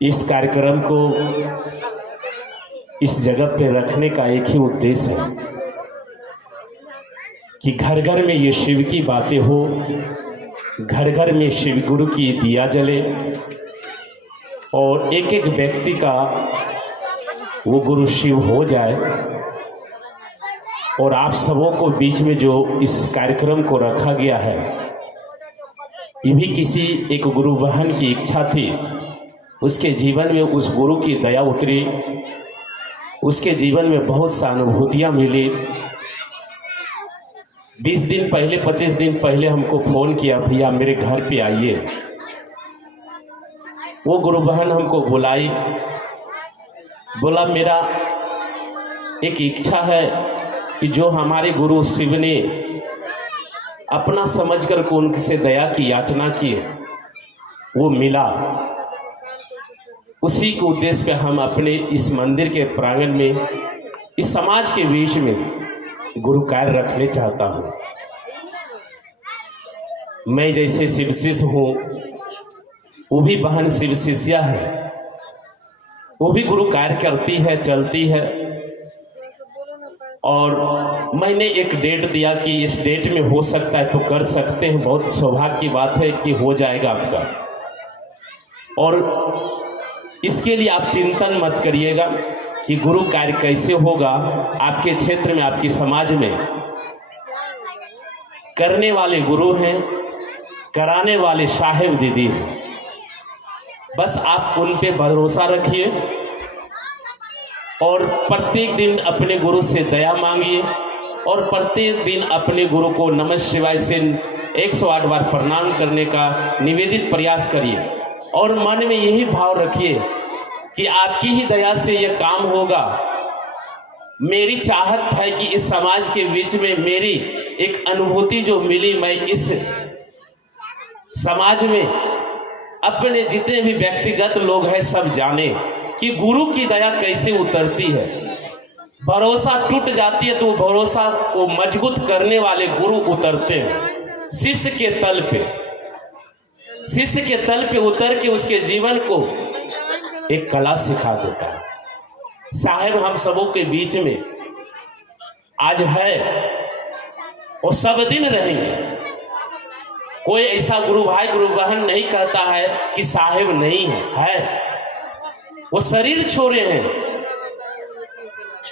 इस कार्यक्रम को इस जगह पे रखने का एक ही उद्देश्य है कि घर घर में ये शिव की बातें हो, घर घर में शिव गुरु की दिया जले और एक एक व्यक्ति का वो गुरु शिव हो जाए। और आप सबों को बीच में जो इस कार्यक्रम को रखा गया है, ये भी किसी एक गुरु बहन की इच्छा थी। उसके जीवन में उस गुरु की दया उतरी, उसके जीवन में बहुत सा अनुभूतियाँ मिली। 20 दिन पहले 25 दिन पहले हमको फ़ोन किया, भैया मेरे घर पे आइए। वो गुरु बहन हमको बुलाई, बोला मेरा एक इच्छा है कि जो हमारे गुरु शिव ने अपना समझकर को उनसे दया की याचना की वो मिला। उसी के उद्देश्य पे हम अपने इस मंदिर के प्रांगण में, इस समाज के बीच में गुरु कार्य रखने चाहता हूँ। मैं जैसे शिव शिष्य हूँ, वो भी बहन शिव शिष्या है, वो भी गुरु कार्य करती है, चलती है। और मैंने एक डेट दिया कि इस डेट में हो सकता है तो कर सकते हैं। बहुत सौभाग्य की बात है कि हो जाएगा आपका। और इसके लिए आप चिंतन मत करिएगा कि गुरु कार्य कैसे होगा। आपके क्षेत्र में, आपकी समाज में करने वाले गुरु हैं, कराने वाले साहेब दीदी हैं। बस आप उन पे भरोसा रखिए और प्रत्येक दिन अपने गुरु से दया मांगिए और प्रत्येक दिन अपने गुरु को नमः शिवाय से 108 बार प्रणाम करने का निवेदित प्रयास करिए। और मन में यही भाव रखिए कि आपकी ही दया से यह काम होगा। मेरी चाहत है कि इस समाज के बीच में मेरी एक अनुभूति जो मिली, मैं इस समाज में अपने जितने भी व्यक्तिगत लोग हैं सब जाने कि गुरु की दया कैसे उतरती है। भरोसा टूट जाती है तो भरोसा को मजबूत करने वाले गुरु उतरते हैं शिष्य के तल पे। शिष्य के तल पे उतर के उसके जीवन को एक कला सिखा देता है। साहेब हम सबों के बीच में आज है और सब दिन रहेंगे। कोई ऐसा गुरु भाई गुरु बहन नहीं कहता है कि साहेब नहीं है। वो शरीर छोड़े हैं,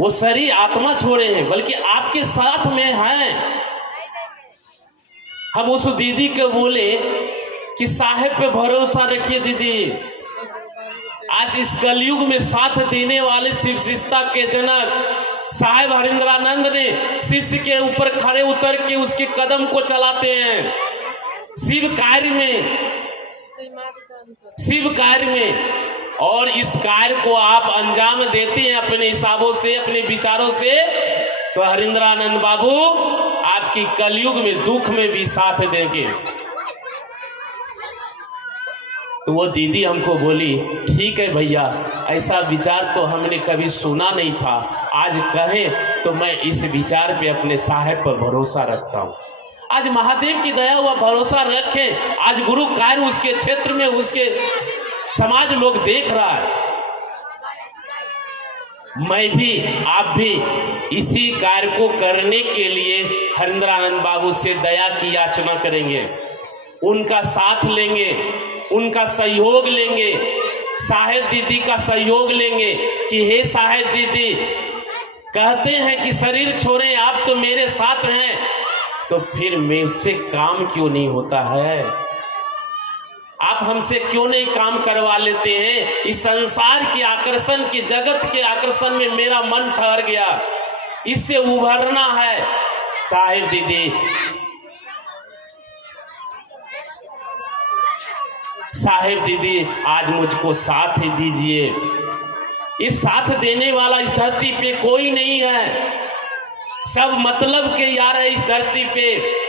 वो शरीर आत्मा छोड़े हैं, बल्कि आपके साथ में हैं। हम उस दीदी को बोले कि साहेब पे भरोसा रखिए दीदी। आज इस कलयुग में साथ देने वाले शिव शिष्यता के जनक साहेब हरिंद्रानंद ने शिष्य के ऊपर खड़े उतर के उसके कदम को चलाते हैं शिव कार्य में। और इस कार्य को आप अंजाम देते हैं अपने हिसाबों से, अपने विचारों से, तो हरिंद्रानंद बाबू आपकी कलयुग में दुख में भी साथ देंगे। तो वो दीदी हमको बोली, ठीक है भैया, ऐसा विचार तो हमने कभी सुना नहीं था, आज कहें तो मैं इस विचार पे अपने साहेब पर भरोसा रखता हूँ। आज महादेव की दया हुआ भरोसा रखें। आज गुरु कार्य उसके क्षेत्र में, उसके समाज लोग देख रहा है। मैं भी, आप भी इसी कार्य को करने के लिए हरिंद्रानंद बाबू से दया की याचना करेंगे, उनका साथ लेंगे, उनका सहयोग लेंगे, साहेब दीदी का सहयोग लेंगे कि हे साहेब दीदी, कहते हैं कि शरीर छोड़े आप तो मेरे साथ हैं, तो फिर मेरे से काम क्यों नहीं होता है? आप हमसे क्यों नहीं काम करवा लेते हैं? इस संसार के आकर्षण के, जगत के आकर्षण में मेरा मन ठहर गया, इससे उभरना है। साहेब दीदी, साहेब दीदी आज मुझको साथ ही दीजिए। इस साथ देने वाला इस धरती पे कोई नहीं है, सब मतलब के यार है इस धरती पे।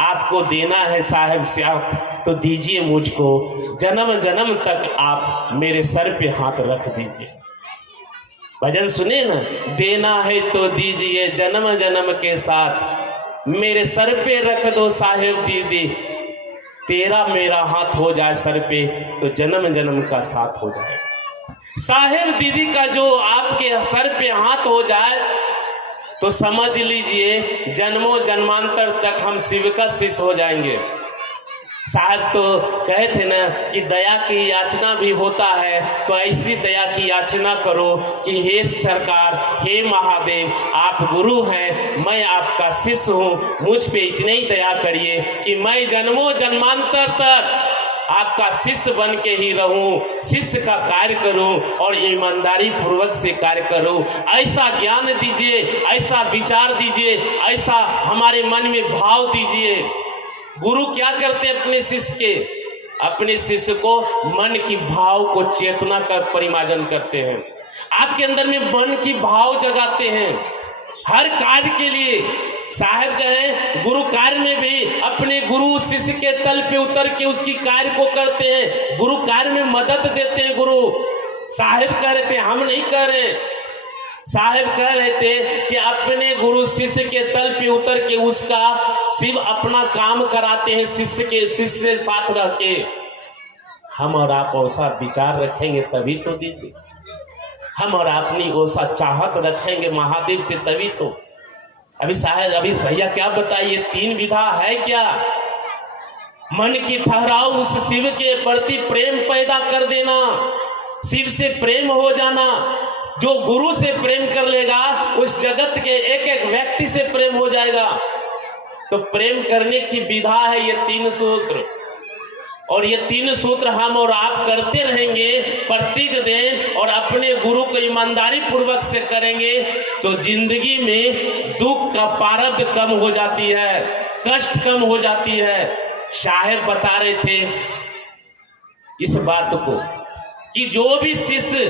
आपको देना है साहेब साथ तो दीजिए मुझको, जन्म जन्म तक आप मेरे सर पे हाथ रख दीजिए। भजन सुने ना, देना है तो दीजिए जन्म जन्म के साथ, मेरे सर पे रख दो साहेब दीदी, तेरा मेरा हाथ हो जाए सर पे तो जन्म जन्म का साथ हो जाए। साहेब दीदी का जो आपके सर पे हाथ हो जाए तो समझ लीजिए जन्मों जन्मांतर तक हम शिव का शिष्य हो जाएंगे। साहब तो कहे थे ना कि दया की याचना भी होता है, तो ऐसी दया की याचना करो कि हे सरकार, हे महादेव, आप गुरु हैं, मैं आपका शिष्य हूँ, मुझ पे इतनी ही दया करिए कि मैं जन्मों जन्मांतर तक आपका शिष्य बन के ही रहूं, शिष्य का कार्य करूं और ईमानदारी पूर्वक से कार्य करूं। ऐसा ज्ञान दीजिए, ऐसा विचार दीजिए, ऐसा हमारे मन में भाव दीजिए। गुरु क्या करते अपने शिष्य के? अपने शिष्य को मन की भाव को चेतना का परिमार्जन करते हैं, आपके अंदर में मन की भाव जगाते हैं हर कार्य के लिए। साहब कहें गुरु कार्य में भी अपने गुरु शिष्य के तल पे उतर के उसकी कार्य को करते हैं, गुरु कार्य में मदद देते हैं। गुरु साहब कह रहे थे, हम नहीं कह रहे, साहब कह रहे थे कि अपने गुरु शिष्य के तल पे उतर के उसका शिव अपना काम कराते हैं, शिष्य से साथ रह के। हम और आप ऐसा विचार रखेंगे तभी तो दीजिए, हम और अपनी ऐसा चाहत रखेंगे महादेव से तभी तो। अभी साहब, अभी भैया क्या बताइए, 3 विधा है क्या? मन की ठहराओ, उस शिव के प्रति प्रेम पैदा कर देना, शिव से प्रेम हो जाना। जो गुरु से प्रेम कर लेगा उस जगत के एक एक व्यक्ति से प्रेम हो जाएगा। तो प्रेम करने की विधा है ये 3 सूत्र, और ये 3 सूत्र हम और आप करते रहेंगे प्रत्येक दिन, और अपने गुरु को ईमानदारी पूर्वक से करेंगे तो जिंदगी में दुख का प्रारब्ध कम हो जाती है, कष्ट कम हो जाती है। साहेब बता रहे थे इस बात को कि जो भी शिष्य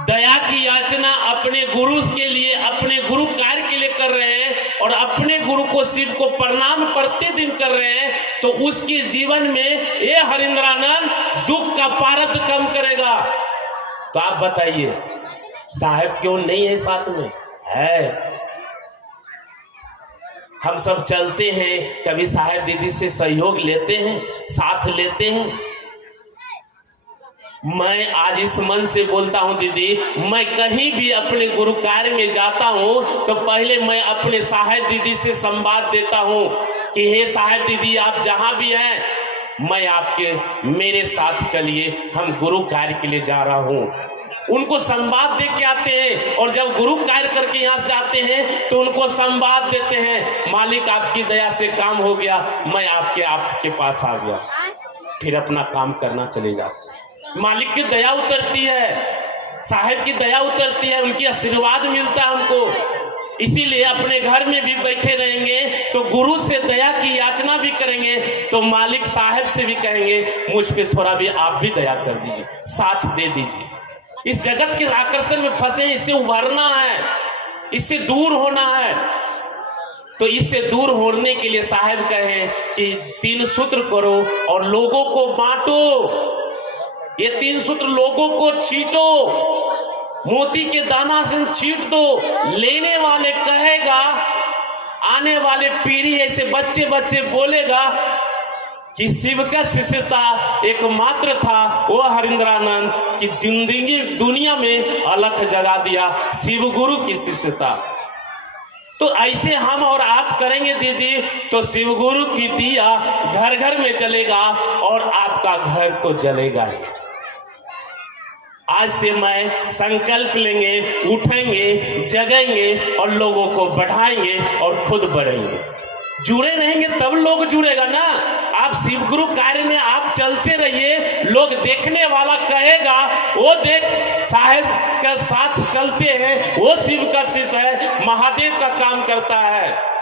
दया की याचना अपने गुरु के लिए, अपने गुरु कार्य के लिए कर रहे हैं और अपने गुरु को शिव को प्रणाम प्रतिदिन कर रहे हैं, तो उसके जीवन में ये हरिंद्रानंद दुख का प्रारब्ध कम करेगा। तो आप बताइए साहब क्यों नहीं है साथ में? है, हम सब चलते हैं, कभी साहब दीदी से सहयोग लेते हैं, साथ लेते हैं। मैं आज इस मन से बोलता हूं दीदी, मैं कहीं भी अपने गुरु कार्य में जाता हूं तो पहले मैं अपने साहब दीदी से संवाद देता हूं कि हे साहब दीदी, आप जहां भी हैं मैं आपके, मेरे साथ चलिए, हम गुरु कार्य के लिए जा रहा हूं। उनको संवाद दे के आते हैं, और जब गुरु कार्य करके यहाँ से जाते हैं तो उनको संवाद देते हैं, मालिक आपकी दया से काम हो गया, मैं आपके पास आ गया, फिर अपना काम करना चले जाते। मालिक की दया उतरती है, साहब की दया उतरती है, उनकी आशीर्वाद मिलता है हमको। इसीलिए अपने घर में भी बैठे रहेंगे तो गुरु से दया की याचना भी करेंगे तो मालिक साहब से भी कहेंगे मुझ पे थोड़ा भी आप भी दया कर दीजिए, साथ दे दीजिए। इस जगत के आकर्षण में फंसे, इससे उभरना है, इससे दूर होना है। तो इससे दूर होने के लिए साहब कहें कि 3 सूत्र करो और लोगों को बांटो। ये 3 सूत्र लोगों को छींटो, मोती के दाना से छींट दो। लेने वाले कहेगा, आने वाले पीढ़ी ऐसे बच्चे बच्चे बोलेगा कि शिव का शिष्यता एकमात्र था वो हरिंद्रानंद की जिंदगी दुनिया में अलग जगा दिया, शिव गुरु की शिष्यता। तो ऐसे हम और आप करेंगे दीदी तो शिव गुरु की दिया घर घर में जलेगा और आपका घर तो जलेगा ही। आज से मैं संकल्प लेंगे, उठेंगे, जगेंगे और लोगों को बढ़ाएंगे और खुद बढ़ेंगे। जुड़े रहेंगे तब लोग जुड़ेगा ना। आप शिव गुरु कार्य में आप चलते रहिए, लोग देखने वाला कहेगा वो देख साहब के साथ चलते हैं, वो शिव का शिष्य है, महादेव का काम करता है।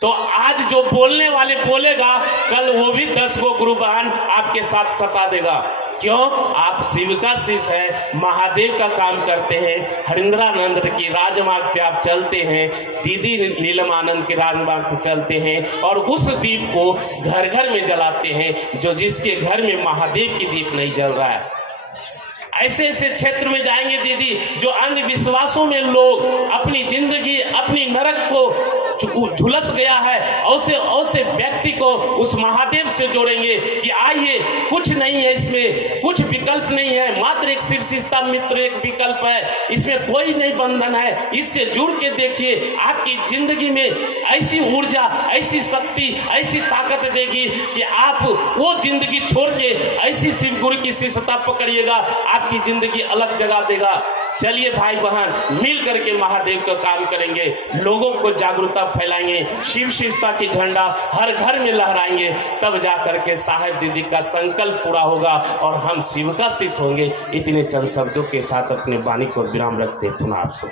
तो आज जो बोलने वाले बोलेगा, कल वो भी 10 गो गुरु बहन आपके साथ सता देगा। क्यों? आप शिव का शिष्य है, महादेव का काम करते हैं, हरिंद्रानंद की राजमार्ग पे आप चलते हैं, दीदी नीलमानंद के राजमार्ग पे चलते हैं और उस दीप को घर घर में जलाते हैं, जो जिसके घर में महादेव की दीप नहीं जल रहा है। ऐसे ऐसे क्षेत्र में जाएंगे दीदी जो अंधविश्वासों में लोग अपनी जिंदगी, अपनी नरक को झुलस गया है, ऐसे व्यक्ति को उस महादेव से जोड़ेंगे कि आइए, कुछ नहीं है इसमें, कुछ विकल्प नहीं है, मात्र एक शिव शिष्टा मित्र एक विकल्प है, इसमें कोई नहीं बंधन है। इससे जुड़ के देखिए, आपकी जिंदगी में ऐसी ऊर्जा, ऐसी शक्ति, ऐसी ताकत देगी कि आप वो जिंदगी छोड़ के ऐसी शिव गुरु की शिष्यता पकड़िएगा, आपकी जिंदगी अलग जगह देगा। चलिए भाई बहन, मिल करके महादेव का काम करेंगे, लोगों को जागरूकता फैलाएंगे, शिव शिष्यता की झंडा हर घर में लहराएंगे, तब जा करके साहेब दीदी का संकल्प पूरा होगा और हम शिव का शिष्य होंगे। इतने चंद शब्दों के साथ अपने वाणी को विराम रखते पुनः आपसे।